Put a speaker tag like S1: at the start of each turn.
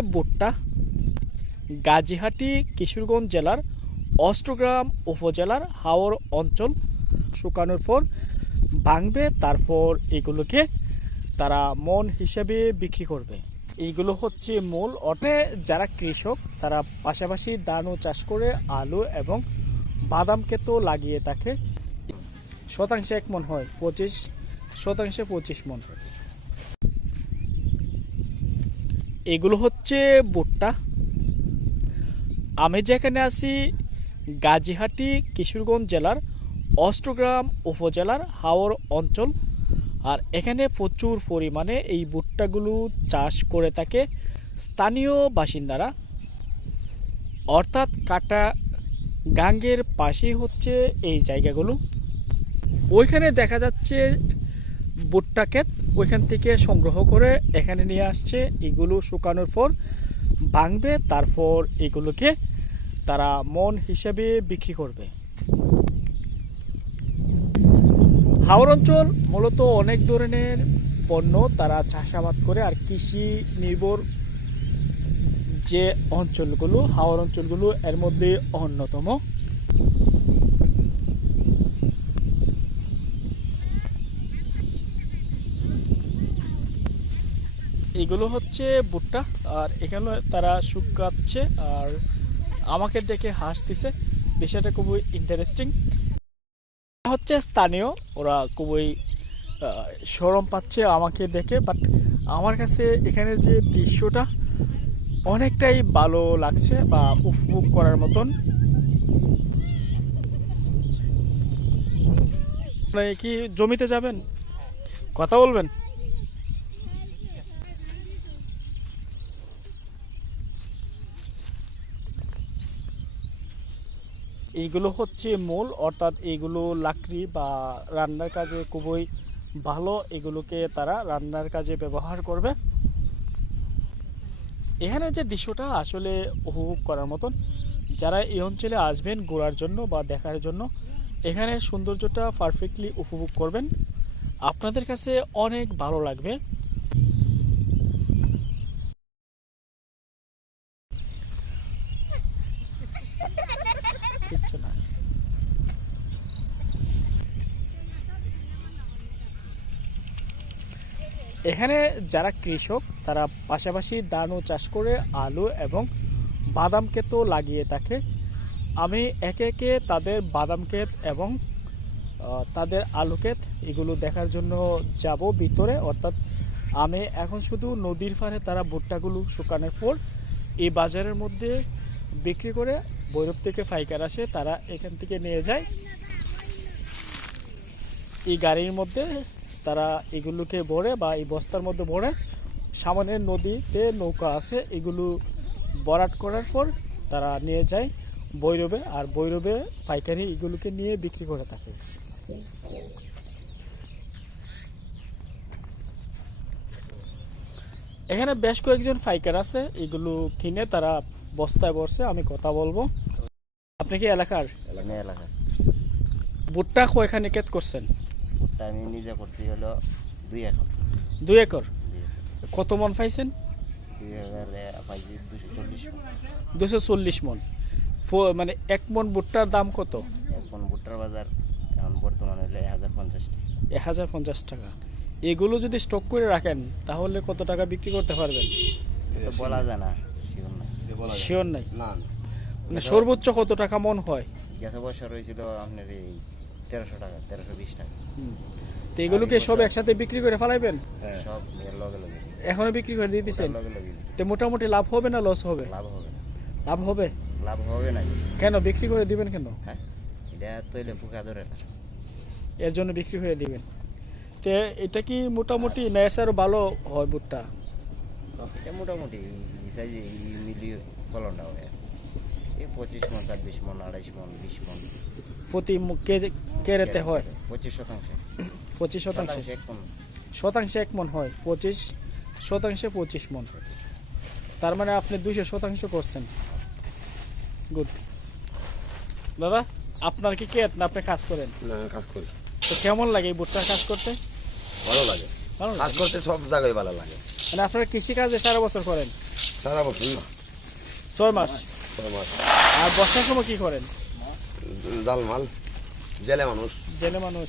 S1: ভুট্টা গাজীহাটি, কিশোরগঞ্জ জেলার অষ্টগ্রাম উপজেলার হাওর অঞ্চল শুকানোর পর ভাঙবে, তারপর এগুলোকে তারা মন হিসেবে বিক্রি করবে। এইগুলো হচ্ছে মূল অর্থে যারা কৃষক, তারা পাশাপাশি ধানও চাষ করে আলু এবং বাদাম ক্ষেতও লাগিয়ে থাকে। শতাংশে এক মন হয়, পঁচিশ শতাংশে পঁচিশ মন হয়। এগুলো হচ্ছে ভুট্টা। আমি যেখানে আছি, গাজীহাটি, কিশোরগঞ্জ জেলার অষ্টগ্রাম উপজেলার হাওর অঞ্চল। আর এখানে প্রচুর পরিমাণে এই ভুট্টাগুলো চাষ করে থাকে স্থানীয় বাসিন্দারা। অর্থাৎ কাটা গাঙ্গের পাশেই হচ্ছে এই জায়গাগুলো। ওইখানে দেখা যাচ্ছে ভুট্টা ক্ষেত। ওইখান থেকে সংগ্রহ করে এখানে নিয়ে আসছে। এগুলো শুকানোর পর ভাঙবে, তারপর এগুলোকে তারা মন হিসেবে বিক্রি করবে। হাওর অঞ্চল মূলত অনেক ধরনের পণ্য তারা চাষাবাদ করে আর কৃষি নির্ভর যে অঞ্চলগুলো, হাওর অঞ্চলগুলো এর মধ্যে অন্যতম। এগুলো হচ্ছে ভুট্টা, আর এখানে তারা শুকাচ্ছে আর আমাকে দেখে হাসতেছে। বিষয়টা খুবই ইন্টারেস্টিং হচ্ছে স্থানীয়, ওরা খুবই সরম পাচ্ছে আমাকে দেখে বাট আমার কাছে এখানে যে দৃশ্যটা অনেকটাই ভালো লাগছে বা উপভোগ করার মতন। কি জমিতে যাবেন? কথা বলবেন? এইগুলো হচ্ছে মূল, অর্থাৎ এইগুলো লাকড়ি বা রান্নার কাজে খুবই ভালো, এগুলোকে তারা রান্নার কাজে ব্যবহার করবে। এখানে যে দৃশ্যটা আসলে উপভোগ করার মতন, যারা এই অঞ্চলে আসবেন ঘোরার জন্য বা দেখার জন্য এখানে সৌন্দর্যটা পারফেক্টলি উপভোগ করবেন। আপনাদের কাছে অনেক ভালো লাগবে। কিচ্ছু না। এখানে যারা কৃষক, তারা পাশাপাশি ধানও চাষ করে, আলু এবং বাদাম ক্ষেতও লাগিয়ে থাকে। আমি একে একে তাদের বাদাম ক্ষেত এবং তাদের আলু ক্ষেত এগুলো দেখার জন্য যাব ভিতরে। অর্থাৎ আমি এখন শুধু নদীর পাড়ে তারা ভুট্টাগুলো শুকানোর পর এই বাজারের মধ্যে বিক্রি করে ভৈরব থেকে ফাইকার আসে, তারা এখান থেকে নিয়ে যায়। এই গাড়ির মধ্যে তারা এগুলোকে ভরে বা এই বস্তার মধ্যে ভরে সামনে নদীতে নৌকা আছে, এগুলো বরাট করার পর তারা নিয়ে যায় বৈরবে আর বৈরবে পাইকারি এগুলোকে নিয়ে বিক্রি করে থাকে। এখানে বেশ কয়েকজন ফাইকার আছে, এগুলো কিনে তারা বস্তায় বসছে আমি কথা বলব। আপনি কি এলাকার?
S2: এলাকা।
S1: ভুট্টা কয়খানি ক্ষেত করছেন?
S2: ভুট্টা আমি নিজে করছি হলো দুই একর।
S1: দুই একর? কত মন পাইছেন?
S2: দুই একরে পাইছি দুশো চল্লিশ
S1: দুশো চল্লিশ মন। ফো- মানে এক মন ভুট্টার দাম কত?
S2: এখন ভুট্টার বাজার এখন বর্তমানে হলো এক হাজার পঞ্চাশ
S1: এক হাজার পঞ্চাশ টাকা। এগুলো যদি স্টক করে রাখেন তাহলে কত টাকা বিক্রি করতে পারবেন?
S2: বলা যায় না। শিওর
S1: শিওর নাই।
S2: না
S1: মানে সর্বোচ্চ কত টাকা মন হয়?
S2: গেছে বছর হয়েছিল আপনার এই তেরোশো টাকা তেরোশো বিশ টাকা।
S1: হুম। তো এগুলোকে সব একসাথে বিক্রি করে ফেলাইবেন?
S2: সব এর লগে লগে।
S1: এখনও বিক্রি করে দিয়ে দিচ্ছেন
S2: লগে লগে।
S1: তো মোটামুটি লাভ হবে না লস হবে?
S2: লাভ হবে
S1: লাভ হবে?
S2: লাভ হবে না।
S1: কেন বিক্রি করে দিবেন কেন?
S2: হ্যাঁ। এটা তৈলে পোকা ধরে
S1: এর জন্য বিক্রি করে দিবেন। তো এটা কি মোটামুটি নেশার ভালো হয় ভুট্টা?
S2: এটা মোটামুটি এই সাইজে এই মিলিয়ে ফলনটা হয়। এই পঁচিশ মন ছাব্বিশ মন আড়াইশ মন বিশ মন।
S1: প্রতি মু- কে- কেরেতে হয়?
S2: পঁচিশ শতাংশ।
S1: পঁচিশ শতাংশ?
S2: শতাংশ এক মন।
S1: শতাংশে এক মন হয়। পঁচিশ শতাংশে পঁচিশ মন। তার মানে আপনি দুইশো শতাংশ করছেন। গুড দাদা আপনার কি কেত না আপনি কাজ করেন?
S3: না কাজ করি।
S1: তো কেমন লাগে এই ভুট্টার কাজ করতে?
S3: ভালো লাগে।
S1: ভালো
S3: কাজ করতে সব জায়গায় ভালো লাগে।
S1: মানে আপনারা কৃষি কাজে সারা বছর করেন?
S3: সারা বছর না।
S1: ছয় মাস?
S3: ছয় মাস।
S1: আর বর্ষার সময় কি করেন?
S3: জাল মাল জেলে মানুষ।
S1: জেলে মানুষ।